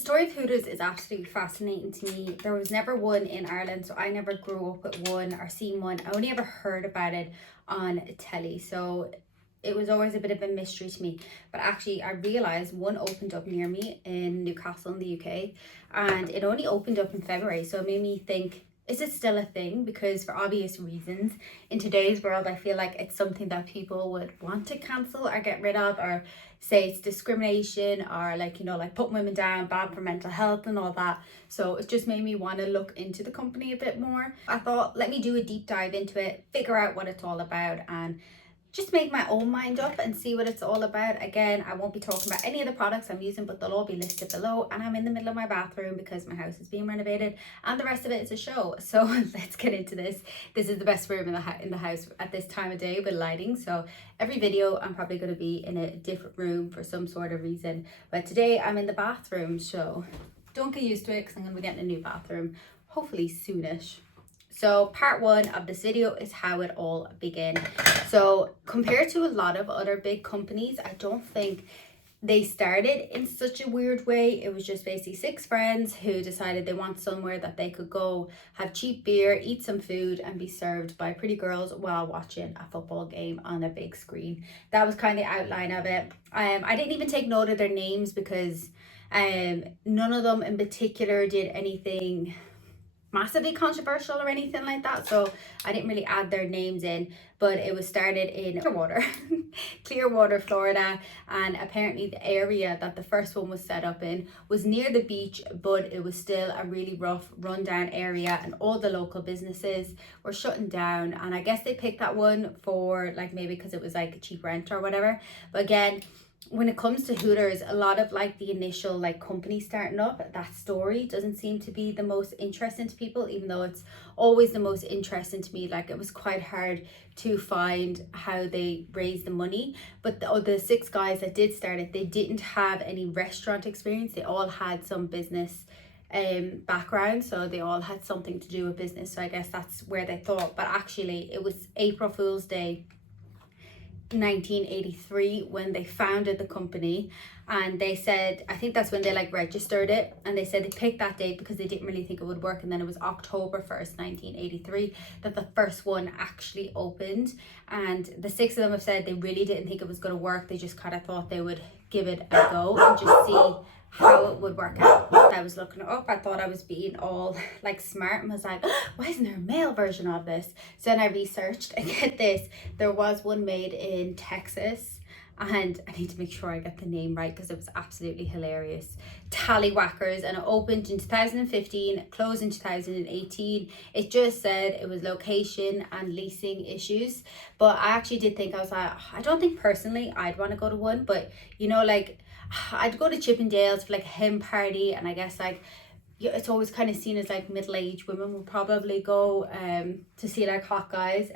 story of Hooters is absolutely fascinating to me. There was never one in Ireland, so I never grew up with one or seen one. I only ever heard about it on telly, so it was always a bit of a mystery to me. But actually, I realised one opened up near me in Newcastle in the UK, and it only opened up in February, so it made me think, is it still a thing? Because for obvious reasons, in today's world, I feel like it's something that people would want to cancel or get rid of, or say it's discrimination, or like, you know, like putting women down, bad for mental health and all that. So it just made me want to look into the company a bit more. I thought, let me do a deep dive into it, figure out what it's all about, and just make my own mind up and see what it's all about. Again, I won't be talking about any of the products I'm using, but they'll all be listed below. And I'm in the middle of my bathroom because my house is being renovated, and the rest of it is a show. So let's get into this. This is the best room in the house at this time of day with lighting. So every video I'm probably going to be in a different room for some sort of reason. But today I'm in the bathroom, so don't get used to it because I'm going to be getting a new bathroom hopefully soonish. So part one of this video is how it all began. So compared to a lot of other big companies, I don't think they started in such a weird way. It was just basically 6 friends who decided they want somewhere that they could go have cheap beer, eat some food, and be served by pretty girls while watching a football game on a big screen. That was kind of the outline of it. I didn't even take note of their names because none of them in particular did anything massively controversial or anything like that, so I didn't really add their names in. But it was started in Clearwater, Florida, and apparently the area that the first one was set up in was near the beach, but it was still a really rough, rundown area, and all the local businesses were shutting down. And I guess they picked that one for like maybe because it was like a cheap rent or whatever. But again, when it comes to Hooters, a lot of like the initial like company starting up, that story doesn't seem to be the most interesting to people, even though it's always the most interesting to me. Like, it was quite hard to find how they raised the money. But the 6 guys that did start it, they didn't have any restaurant experience. They all had some business background, so they all had something to do with business. So I guess that's where they thought. But actually, it was April Fool's Day 1983 when they founded the company, and they said, I think that's when they like registered it, and they said they picked that date because they didn't really think it would work. And then it was October 1st 1983 that the first one actually opened, and the 6 of them have said they really didn't think it was going to work. They just kind of thought they would give it a go and just see how it would work out. I was looking it up. I thought I was being all like smart and was like, oh, why isn't there a male version of this? So then I researched, and get this, there was one made in Texas, and I need to make sure I get the name right because it was absolutely hilarious. Tallywhackers, and it opened in 2015, closed in 2018. It just said it was location and leasing issues. But I actually did think, I was like, I don't think personally I'd want to go to one, but you know, like I'd go to Chippendales for like a hen party, and I guess like it's always kind of seen as like middle-aged women will probably go to see like hot guys,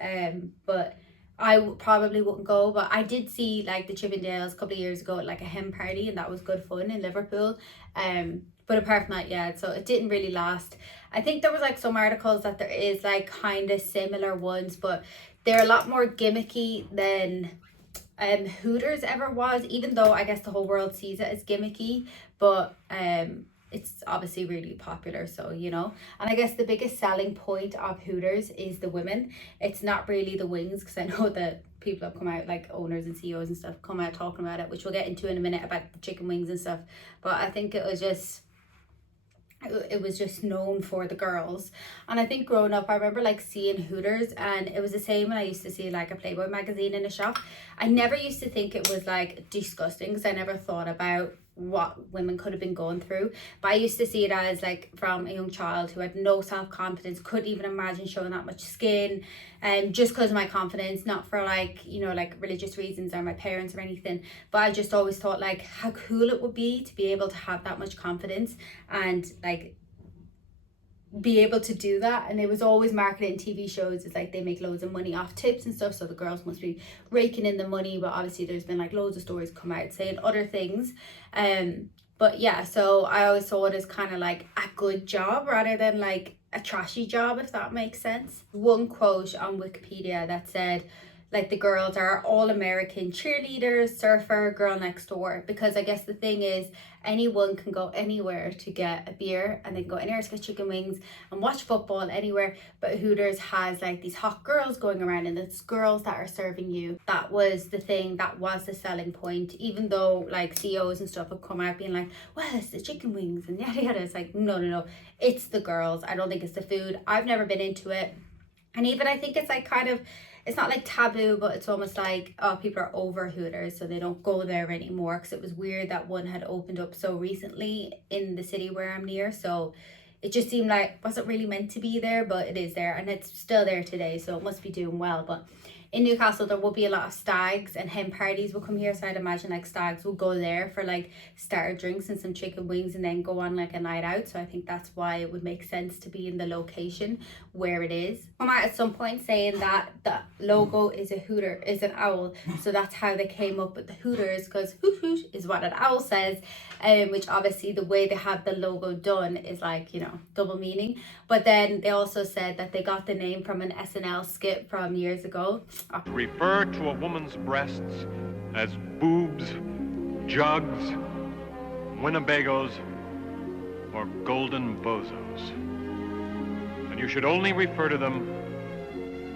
but I probably wouldn't go. But I did see like the Chippendales a couple of years ago at like a hen party, and that was good fun in Liverpool. But apart from that, yeah, so it didn't really last. I think there was like some articles that there is like kind of similar ones, but they're a lot more gimmicky than Hooters ever was, even though I guess the whole world sees it as gimmicky. But it's obviously really popular, so you know. And I guess the biggest selling point of Hooters is the women. It's not really the wings, because I know that people have come out, like owners and CEOs and stuff, come out talking about it, which we'll get into in a minute about the chicken wings and stuff. But I think it was just known for the girls. And I think growing up, I remember like seeing Hooters, and it was the same when I used to see like a Playboy magazine in a shop. I never used to think it was like disgusting, because I never thought about what women could have been going through. But I used to see it as like from a young child who had no self-confidence, couldn't even imagine showing that much skin, and just because of my confidence, not for like, you know, like religious reasons or my parents or anything. But I just always thought like how cool it would be to be able to have that much confidence and like be able to do that. And it was always marketed in TV shows. It's like they make loads of money off tips and stuff, so the girls must be raking in the money. But obviously there's been like loads of stories come out saying other things. But yeah, so I always saw it as kind of like a good job rather than like a trashy job, if that makes sense. One quote on Wikipedia that said like the girls are all American cheerleaders, surfer, girl next door. Because I guess the thing is, anyone can go anywhere to get a beer, and they can go anywhere to get chicken wings and watch football anywhere. But Hooters has like these hot girls going around, and it's girls that are serving you. That was the thing, that was the selling point. Even though like CEOs and stuff have come out being like, well, it's the chicken wings and yada yada. It's like, no, it's the girls. I don't think it's the food. I've never been into it. And even I think it's like kind of, it's not like taboo, but it's almost like, oh, people are over Hooters, so they don't go there anymore. Because it was weird that one had opened up so recently in the city where I'm near. So it just seemed like wasn't really meant to be there, but it is there, and it's still there today, so it must be doing well. But in Newcastle, there will be a lot of stags and hen parties will come here. So I'd imagine like stags will go there for like starter drinks and some chicken wings and then go on like a night out. So I think that's why it would make sense to be in the location where it is. I'm at some point saying that the logo is a hooter, is an owl. So that's how they came up with the Hooters, because hoot hoot is what an owl says. Which obviously the way they have the logo done is like, you know, double meaning. But then they also said that they got the name from an SNL skit from years ago. Refer to a woman's breasts as boobs, jugs, Winnebagos, or golden bozos. And you should only refer to them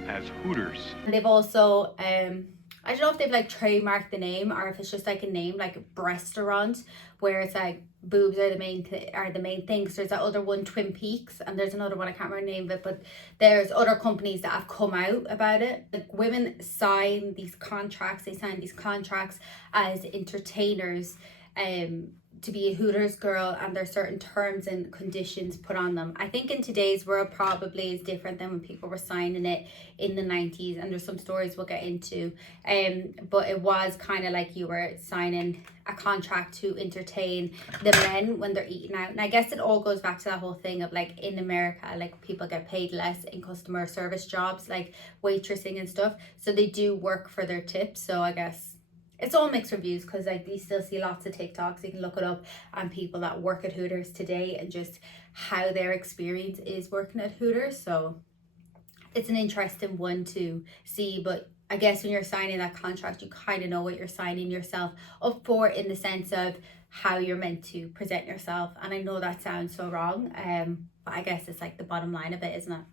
as Hooters. And they've also, I don't know if they've like trademarked the name or if it's just like a name like a restaurant where it's like boobs are the main thing. Because there's that other one, Twin Peaks, and there's another one, I can't remember the name of it, but there's other companies that have come out about it. Like women sign these contracts, as entertainers to be a Hooters girl, and there's certain terms and conditions put on them. I think in today's world probably is different than when people were signing it in the 90s, and there's some stories we'll get into, but it was kind of like you were signing a contract to entertain the men when they're eating out. And I guess it all goes back to that whole thing of like in America, like people get paid less in customer service jobs like waitressing and stuff, so they do work for their tips. So I guess it's all mixed reviews, because like we still see lots of TikToks, you can look it up, and people that work at Hooters today and just how their experience is working at Hooters. So it's an interesting one to see. But I guess when you're signing that contract, you kind of know what you're signing yourself up for, in the sense of how you're meant to present yourself. And I know that sounds so wrong, but I guess it's like the bottom line of it, isn't it?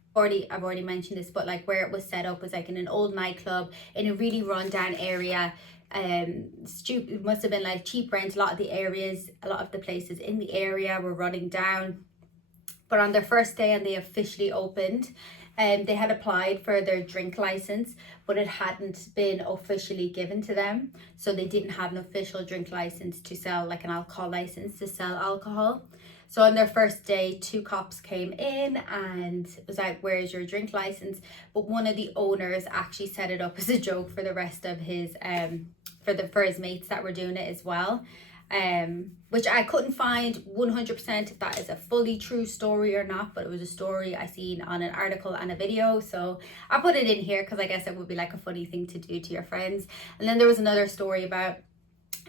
I've already mentioned this, but like where it was set up was like in an old nightclub in a really rundown area. It must have been like cheap rent. A lot of the places in the area were running down. But on their first day, and they officially opened, they had applied for their drink license, but it hadn't been officially given to them. So they didn't have an official drink license to sell, like an alcohol license to sell alcohol. So on their first day, 2 cops came in and was like, where's your drink license? But one of the owners actually set it up as a joke for the rest of his, for his mates that were doing it as well. Which I couldn't find 100% if that is a fully true story or not, but it was a story I seen on an article and a video, so I put it in here because I guess it would be like a funny thing to do to your friends. And then there was another story about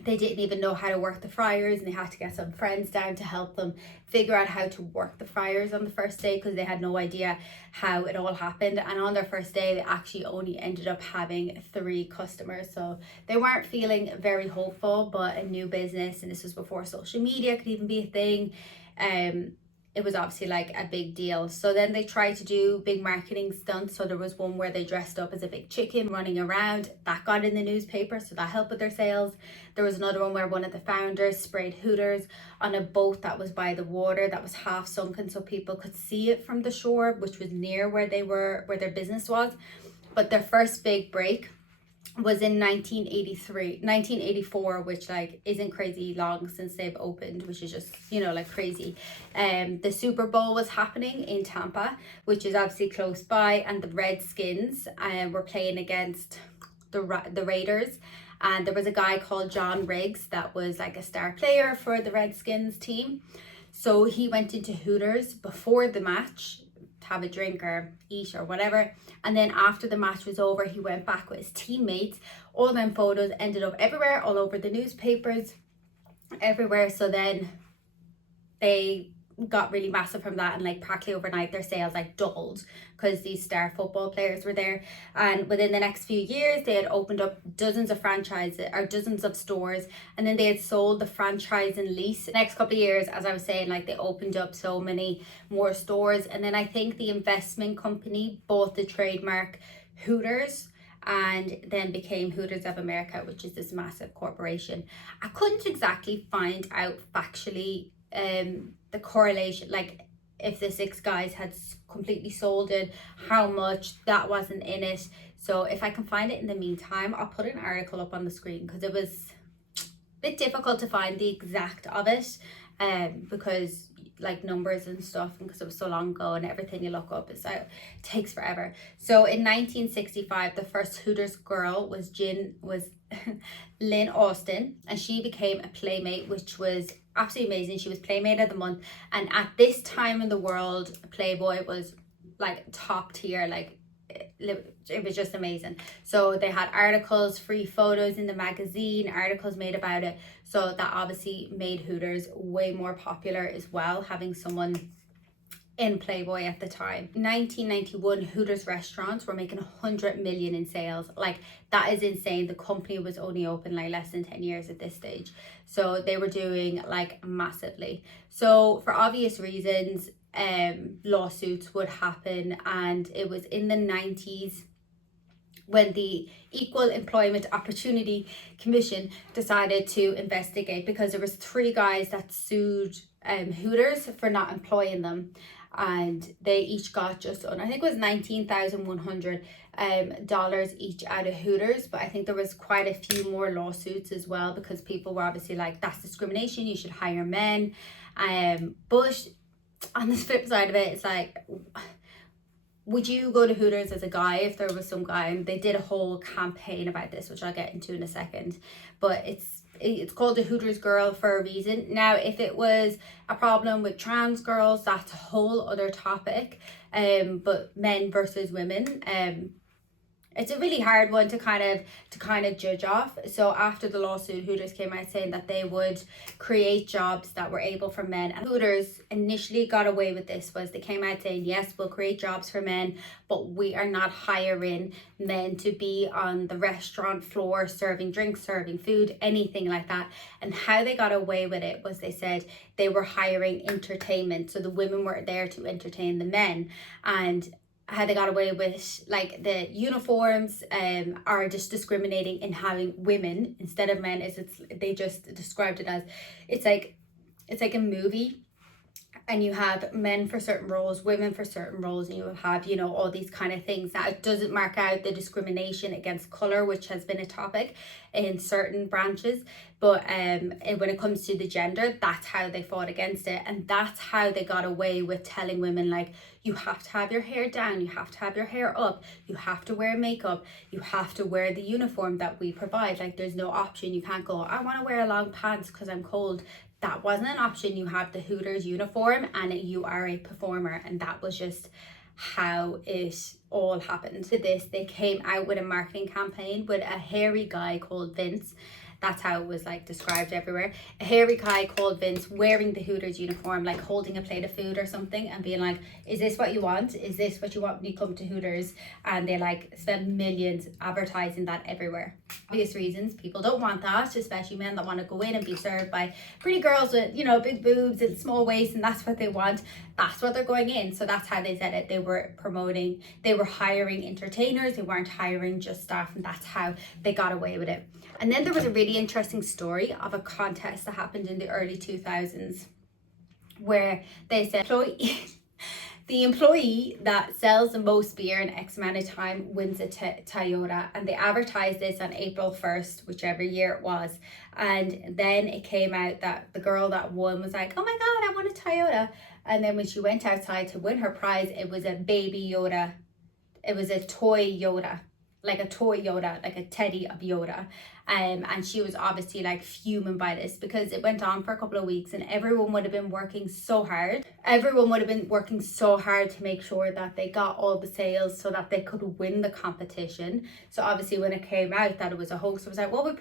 they didn't even know how to work the fryers, and they had to get some friends down to help them figure out how to work the fryers on the first day, because they had no idea how it all happened. And on their first day, they actually only ended up having 3 customers, so they weren't feeling very hopeful. But a new business, and this was before social media could even be a thing, it was obviously like a big deal. So then they tried to do big marketing stunts. So there was one where they dressed up as a big chicken running around. That got in the newspaper, so that helped with their sales. There was another one where one of the founders sprayed Hooters on a boat that was by the water, that was half sunken, so people could see it from the shore, which was near where their business was. But their first big break was in 1984, which like isn't crazy long since they've opened, which is just, you know, like crazy. The Super Bowl was happening in Tampa, which is obviously close by, and the Redskins were playing against the Raiders. And there was a guy called John Riggs that was like a star player for the Redskins team. So he went into Hooters before the match to have a drink or eat or whatever, and then after the match was over, he went back with his teammates. All them photos ended up everywhere, all over the newspapers, everywhere. So then they got really massive from that, and like practically overnight their sales like doubled because these star football players were there. And within the next few years they had opened up dozens of franchises or dozens of stores, and then they had sold the franchise and lease. The next couple of years, as I was saying, like they opened up so many more stores, and then I think the investment company bought the trademark Hooters and then became Hooters of America, which is this massive corporation. I couldn't exactly find out factually the correlation, like if the 6 guys had completely sold it, how much that wasn't in it. So if I can find it in the meantime, I'll put an article up on the screen, because it was a bit difficult to find the exact of it, because like numbers and stuff, and because it was so long ago, and everything you look up is it takes forever. So in 1965 the first Hooters girl was Lynn Austin, and she became a Playmate, which was absolutely amazing. She was Playmate of the Month, and at this time in the world Playboy was like top tier, like it was just amazing. So they had articles, free photos in the magazine, articles made about it. So that obviously made Hooters way more popular as well, having someone in Playboy at the time. In 1991, Hooters restaurants were making 100 million in sales. Like, that is insane. The company was only open like less than 10 years at this stage. So they were doing like massively. So for obvious reasons, lawsuits would happen, and it was in the 90s when the Equal Employment Opportunity Commission decided to investigate, because there was 3 guys that sued Hooters for not employing them, and they each got just I think it was $19,100 dollars each out of Hooters. But I think there was quite a few more lawsuits as well, because people were obviously like, that's discrimination, you should hire men. But on the flip side of it, it's like, would you go to Hooters as a guy if there was some guy? And they did a whole campaign about this, which I'll get into in a second. But it's called the Hooters girl for a reason. Now, if it was a problem with trans girls, that's a whole other topic. But men versus women, it's a really hard one to kind of judge off. So after the lawsuit, Hooters came out saying that they would create jobs that were able for men. And Hooters initially got away with this, was they came out saying, yes, we'll create jobs for men, but we are not hiring men to be on the restaurant floor serving drinks, serving food, anything like that. And how they got away with it was they said they were hiring entertainment. So the women were there to entertain the men. And how they got away with like the uniforms are just discriminating in having women instead of men. They just described it as it's like a movie, and you have men for certain roles, women for certain roles, and you will have, you know, all these kind of things. That it doesn't mark out the discrimination against color, which has been a topic in certain branches. But when it comes to the gender, that's how they fought against it. And that's how they got away with telling women, like, you have to have your hair down, you have to have your hair up, you have to wear makeup, you have to wear the uniform that we provide. Like, there's no option. You can't go, I want to wear long pants because I'm cold. That wasn't an option. You have the Hooters uniform and you are a performer. And that was just how it all happened. To this, they came out with a marketing campaign with a hairy guy called Vince. That's how it was like described everywhere. A hairy guy called Vince wearing the Hooters uniform, like holding a plate of food or something, and being like, is this what you want? Is this what you want when you come to Hooters? And they like spent millions advertising that everywhere. Obvious reasons, people don't want that, especially men that want to go in and be served by pretty girls with, you know, big boobs and small waists, and that's what they want. That's what they're going in. So that's how they said it. They were promoting, they were hiring entertainers, they weren't hiring just staff, and that's how they got away with it. And then there was a really interesting story of a contest that happened in the early 2000s where they said the employee that sells the most beer in X amount of time wins a Toyota. And they advertised this on April 1st, whichever year it was. And then it came out that the girl that won was like, oh my God, I won a Toyota. And then when she went outside to win her prize, it was a baby Yoda. It was a toy Yoda. Like a toy Yoda, like a teddy of Yoda. And she was obviously like fuming by this because it went on for a couple of weeks and everyone would have been working so hard. Everyone would have been working so hard to make sure that they got all the sales so that they could win the competition. So obviously when it came out that it was a hoax, it was like, well,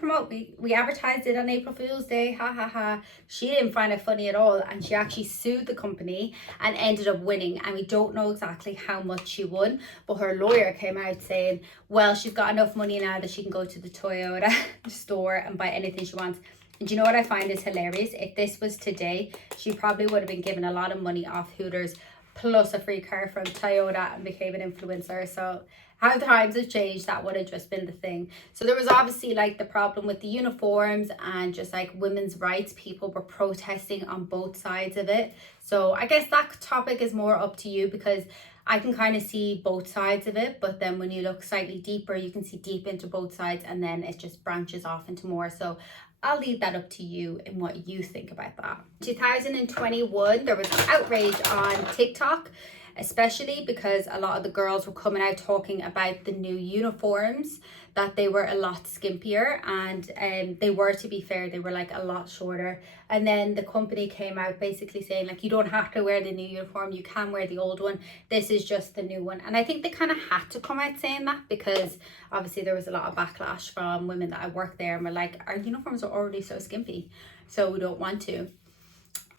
we advertised it on April Fool's Day, ha ha ha. She didn't find it funny at all, and she actually sued the company and ended up winning. And we don't know exactly how much she won, but her lawyer came out saying, well, she's got enough money now that she can go to the Toyota store and buy anything she wants. And do you know what I find is hilarious? If this was today, she probably would have been given a lot of money off Hooters plus a free car from Toyota and became an influencer. So how times have changed, that would have just been the thing. So there was obviously like the problem with the uniforms and just like women's rights. People were protesting on both sides of it. So I guess that topic is more up to you, because I can kind of see both sides of it, but then when you look slightly deeper, you can see deep into both sides, and then it just branches off into more. So I'll leave that up to you and what you think about that. 2021, there was outrage on TikTok, especially because a lot of the girls were coming out talking about the new uniforms, that they were a lot skimpier, and they were, to be fair, they were like a lot shorter. And then the company came out basically saying like, you don't have to wear the new uniform, you can wear the old one, this is just the new one. And I think they kind of had to come out saying that because obviously there was a lot of backlash from women that I worked there and were like, our uniforms are already so skimpy, so we don't want to.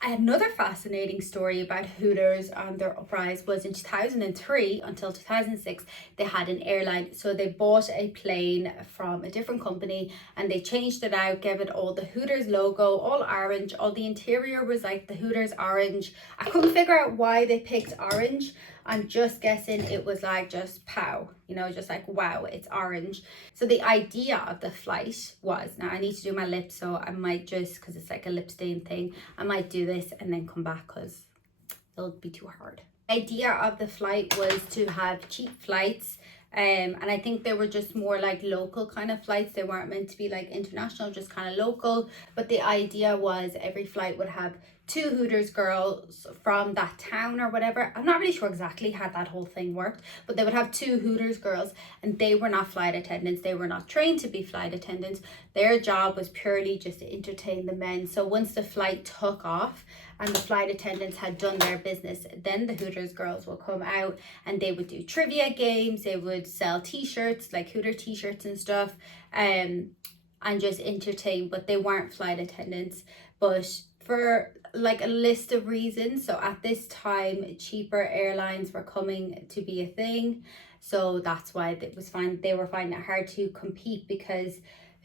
Another fascinating story about Hooters and their uprise was in 2003 until 2006, they had an airline. So they bought a plane from a different company and they changed it out, gave it all the Hooters logo, all orange, all the interior was like the Hooters orange. I couldn't figure out why they picked orange. I'm just guessing it was like just pow, you know, just like, wow, it's orange. So the idea of the flight was, now I need to do my lips, so I might just, because it's like a lip stain thing, I might do this and then come back because it'll be too hard. The idea of the flight was to have cheap flights. And I think they were just more like local kind of flights. They weren't meant to be like international, just kind of local. But the idea was every flight would have 2 Hooters girls from that town or whatever. I'm not really sure exactly how that whole thing worked, but they would have 2 Hooters girls, and they were not flight attendants. They were not trained to be flight attendants. Their job was purely just to entertain the men. So once the flight took off and the flight attendants had done their business, then the Hooters girls would come out and they would do trivia games. They would sell t-shirts, like Hooter t-shirts and stuff, and just entertain, but they weren't flight attendants. But for like a list of reasons, so at this time cheaper airlines were coming to be a thing, so that's why they were finding it hard to compete, because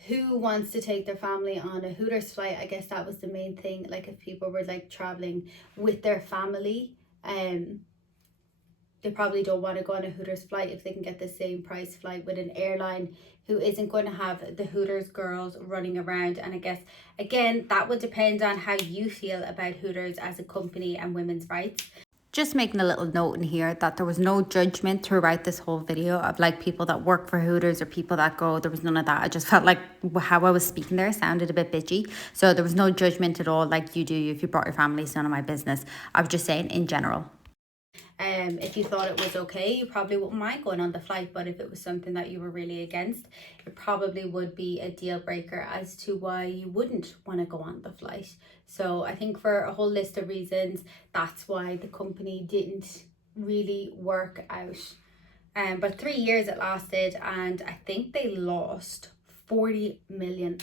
who wants to take their family on a Hooters flight? I guess that was the main thing. Like if people were like traveling with their family, they probably don't want to go on a Hooters flight if they can get the same price flight with an airline who isn't going to have the Hooters girls running around. And I guess, again, that would depend on how you feel about Hooters as a company and women's rights. Just making a little note in here that there was no judgment throughout this whole video of like people that work for Hooters or people that go. There was none of that. I just felt like how I was speaking there sounded a bit bitchy. So there was no judgment at all. Like, you do you. If you brought your family, it's none of my business. I was just saying in general. If you thought it was okay, you probably wouldn't mind going on the flight, but if it was something that you were really against, it probably would be a deal breaker as to why you wouldn't want to go on the flight. So I think for a whole list of reasons, that's why the company didn't really work out. But 3 years it lasted, and I think they lost $40 million.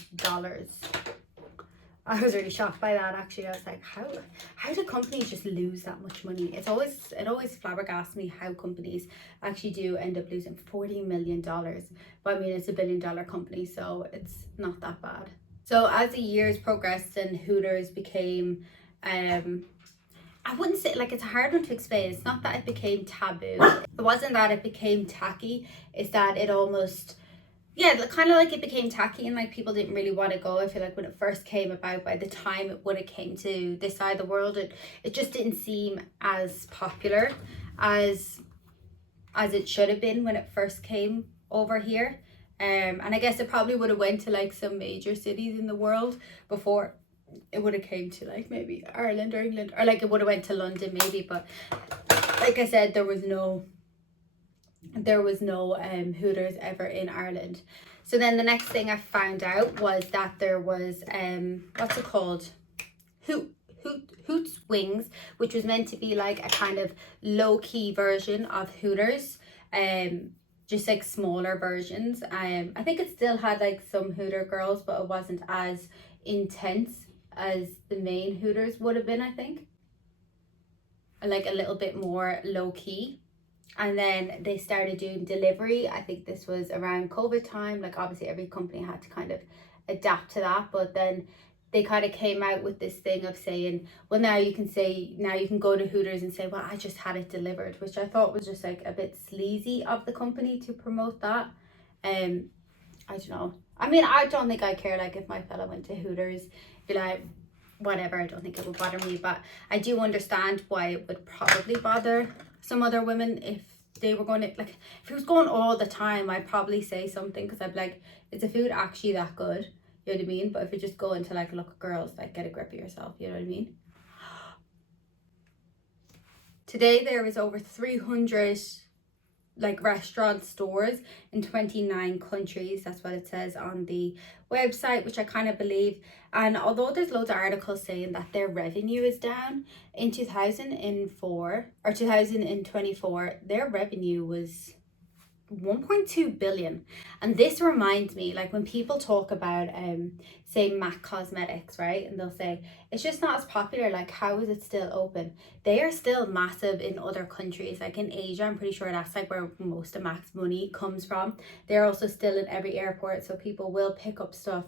I was really shocked by that, actually. I was like, how do companies just lose that much money? It always flabbergasts me how companies actually do end up losing $40 million. But I mean, it's $1 billion company, so it's not that bad. So as the years progressed and Hooters became, I wouldn't say, like, it's a hard one to explain. It's not that it became taboo. It wasn't that it became tacky. It's that it almost, yeah, kind of like it became tacky and like people didn't really want to go. I feel like when it first came about, by the time it would have came to this side of the world, it just didn't seem as popular as it should have been when it first came over here. And I guess it probably would have went to like some major cities in the world before it would have came to like maybe Ireland or England, or like it would have went to London maybe. But like I said, there was no there was no Hooters ever in Ireland. So then the next thing I found out was that there was what's it called, Hoots Wings, which was meant to be like a kind of low-key version of Hooters, just like smaller versions. I think it still had like some Hooter girls, but it wasn't as intense as the main Hooters would have been, I think, like a little bit more low-key. And then they started doing delivery. I think this was around COVID time. Like obviously every company had to kind of adapt to that, but then they kind of came out with this thing of saying, well, now you can go to Hooters and say, well, I just had it delivered, which I thought was just like a bit sleazy of the company to promote that. I don't know. I mean, I don't think I care, like if my fella went to Hooters, be like, whatever, I don't think it would bother me, but I do understand why it would probably bother some other women if they were going to, like, if it was going all the time, I'd probably say something, because I'd be like, is the food actually that good? You know what I mean? But if you just go into like, look, girls, like, get a grip of yourself, you know what I mean? Today there is over 300 like restaurant stores in 29 countries. That's what it says on the website, which I kind of believe. And although there's loads of articles saying that their revenue is down, in 2024, their revenue was 1.2 billion. And this reminds me, like when people talk about say MAC Cosmetics, right, and they'll say it's just not as popular, like how is it still open? They are still massive in other countries, like in Asia. I'm pretty sure that's like where most of MAC's money comes from. They're also still in every airport, so people will pick up stuff.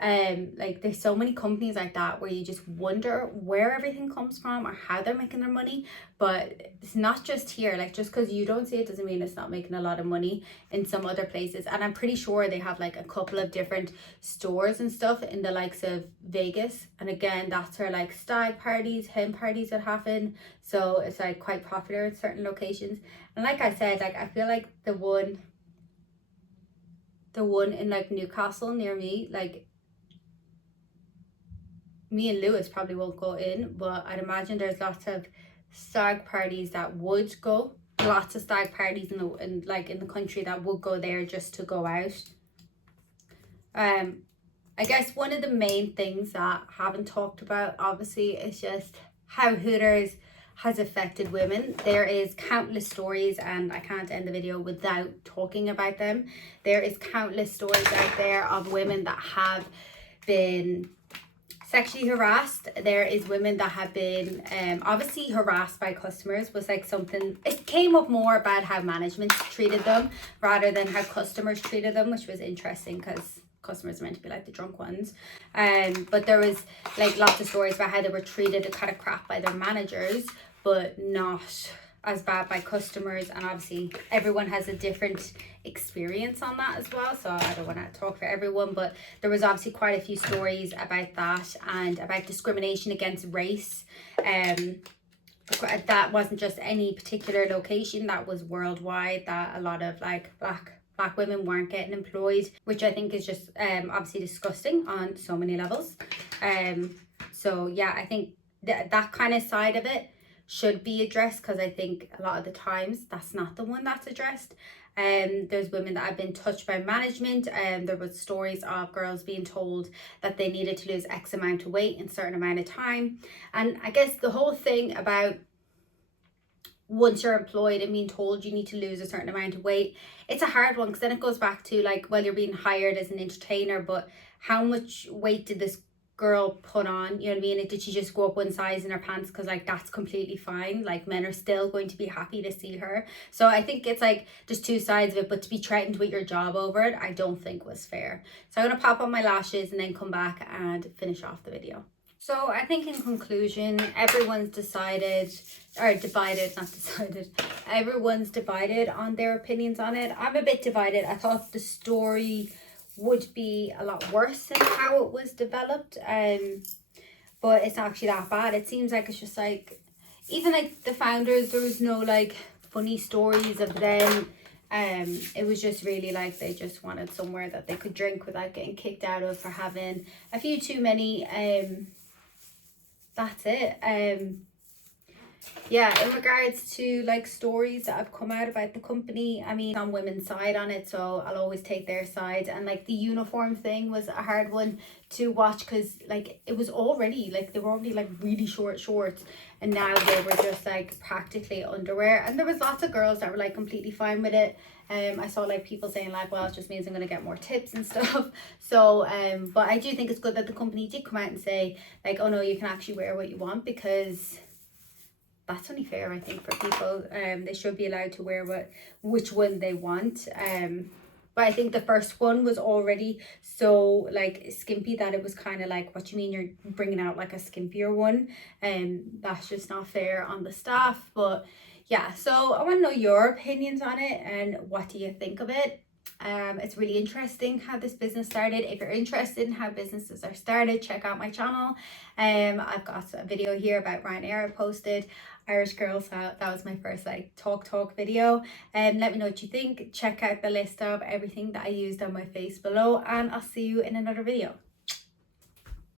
Like there's so many companies like that where you just wonder where everything comes from or how they're making their money. But it's not just here, like just because you don't see it doesn't mean it's not making a lot of money in some other places. And I'm pretty sure they have like a couple of different stores and stuff in the likes of Vegas, and again that's where like stag parties, hen parties would happen, so it's like quite popular in certain locations. And like I said, like I feel like the one in like Newcastle near me, like me and Lewis probably won't go in, but I'd imagine there's lots of stag parties that would go. Lots of stag parties in the country that would go there just to go out. I guess one of the main things that I haven't talked about obviously is just how Hooters has affected women. There is countless stories, and I can't end the video without talking about them. There is countless stories out there of women that have been sexually harassed. There is women that have been obviously harassed by customers. Was like something, it came up more about how management treated them rather than how customers treated them, which was interesting because customers are meant to be like the drunk ones. But there was like lots of stories about how they were treated kind of crap by their managers, but not as bad by customers. And obviously everyone has a different experience on that as well, so I don't want to talk for everyone, but there was obviously quite a few stories about that and about discrimination against race. That wasn't just any particular location, that was worldwide, that a lot of like black women weren't getting employed, which I think is just obviously disgusting on so many levels. So yeah, I think that kind of side of it should be addressed, because I think a lot of the times that's not the one that's addressed. There's women that have been touched by management, and there was stories of girls being told that they needed to lose X amount of weight in a certain amount of time. And I guess the whole thing about once you're employed and being told you need to lose a certain amount of weight, it's a hard one, because then it goes back to like, well, you're being hired as an entertainer, but how much weight did this girl put on? You know what I mean? Did she just go up one size in her pants? Because like that's completely fine. Like men are still going to be happy to see her. So I think it's like there's two sides of it, but to be threatened with your job over it, I don't think was fair. So I'm gonna pop on my lashes and then come back and finish off the video. So I think in conclusion, everyone's decided, or divided, not decided, everyone's divided on their opinions on it. I'm a bit divided. I thought the story would be a lot worse than how it was developed, but it's not actually that bad. It seems like it's just like, even like the founders, there was no like funny stories of them. It was just really like they just wanted somewhere that they could drink without getting kicked out of for having a few too many. That's it. yeah, in regards to like stories that have come out about the company, I mean, on women's side on it, so I'll always take their side. And like the uniform thing was a hard one to watch, because like it was already like they were already like really short shorts, and now they were just like practically underwear. And there was lots of girls that were like completely fine with it. I saw like people saying like, well, it just means I'm gonna get more tips and stuff. So but I do think it's good that the company did come out and say like, oh no, you can actually wear what you want, because that's only fair, I think, for people. They should be allowed to wear which one they want. But I think the first one was already so like skimpy that it was kind of like, what do you mean you're bringing out like a skimpier one? That's just not fair on the staff. But yeah, so I want to know your opinions on it and what do you think of it. It's really interesting how this business started. If you're interested in how businesses are started, check out my channel. I've got a video here about Ryanair I posted. Irish girls, that was my first like talk video. And let me know what you think. Check out the list of everything that I used on my face below, and I'll see you in another video.